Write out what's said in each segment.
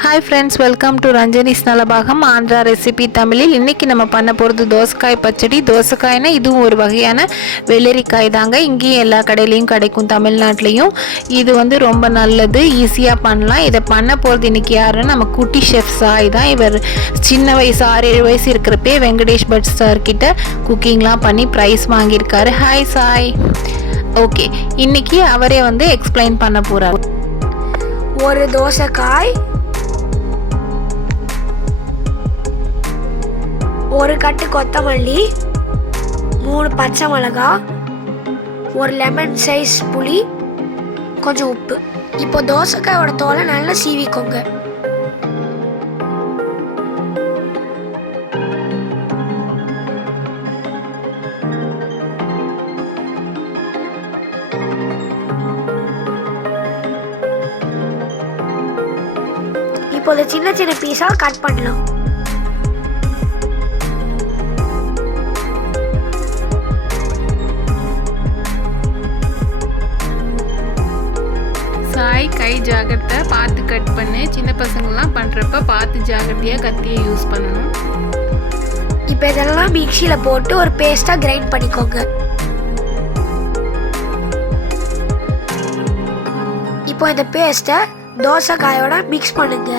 Hi friends, welcome to Ranjani's Nalabagam Andhra recipe தமிழில். இன்றைக்கி நம்ம பண்ண போகிறது தோசைக்காய் பச்சடி. தோசைக்காய்னா இதுவும் ஒரு வகையான வெள்ளரிக்காய் தாங்க. இங்கேயும் எல்லா கடையிலையும் கிடைக்கும், தமிழ்நாட்டிலையும். இது ரொம்ப நல்லது, ஈஸியாக பண்ணலாம். இதை பண்ண போகிறது இன்றைக்கி யாருன்னா நம்ம குட்டி ஷெஃப் சாய் தான். இவர் சின்ன வயசு 6-7 வயசு இருக்கிறப்பே வெங்கடேஷ் பட் சார் கிட்ட குக்கிங்லாம் பண்ணி ப்ரைஸ் வாங்கியிருக்காரு. ஹாய் சாய். ஓகே, இன்றைக்கி அவரே எக்ஸ்பிளைன் பண்ண போகிறார். ஒரு தோசைக்காய், ஒரு கட்டு கொத்தமல்லி, 3 பச்சை மிளகாய், ஒரு லெமன் சைஸ் புளி, கொஞ்சம் உப்பு. இப்போ தோசைக்காயோட தோலை நல்லா சீவிக்கோங்க. இப்போ இதை சின்ன சின்ன பீஸாக கட் பண்ணலாம். சாய், கை ஜாகிரதை பார்த்து கட் பண்ணு. சின்ன பசங்கள்லாம் பண்ணுறப்ப பார்த்து ஜாகிரதையாக கத்தியை யூஸ் பண்ணணும். இப்போ இதெல்லாம் மிக்சியில் போட்டு ஒரு பேஸ்ட்டாக கிரைண்ட் பண்ணிக்கோங்க. இப்போ இந்த பேஸ்ட்டை தோசைக்காயோட மிக்ஸ் பண்ணுங்க.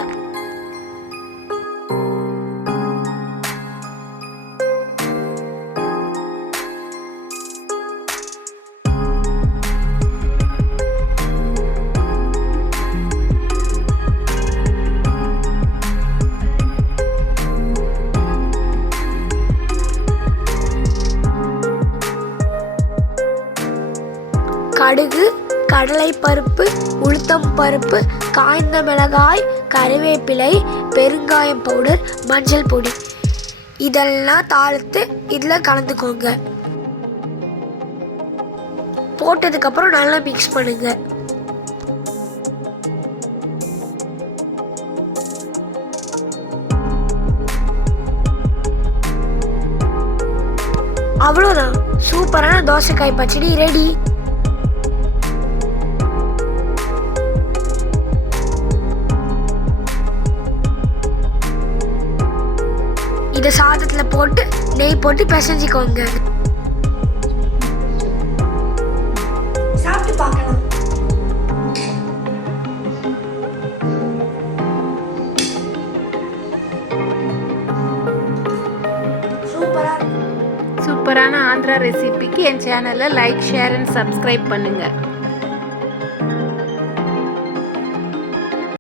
கடுகு, கடலை பருப்பு, உளுத்தம் பருப்பு, காய்ந்த மிளகாய், கறிவேப்பிலை, பெருங்காயம் பவுடர், மஞ்சள் பொடி இதெல்லாம் தாளித்து இதில் கலந்துக்கோங்க. போட்டதுக்கப்புறம் நல்லா மிக்ஸ் பண்ணுங்க. அவ்வளோதான், சூப்பரான தோசைக்காய் பச்சடி ரெடி. இதை சாதத்தில் போட்டு நெய் போட்டு பிசைஞ்சிக்கோங்க. சாப்பிட்டு பார்க்கலாம். சூப்பரான ஆந்திரா ரெசிபிக்கு என் சேனலை லைக், ஷேர் அண்ட் சப்ஸ்கிரைப் பண்ணுங்கள்.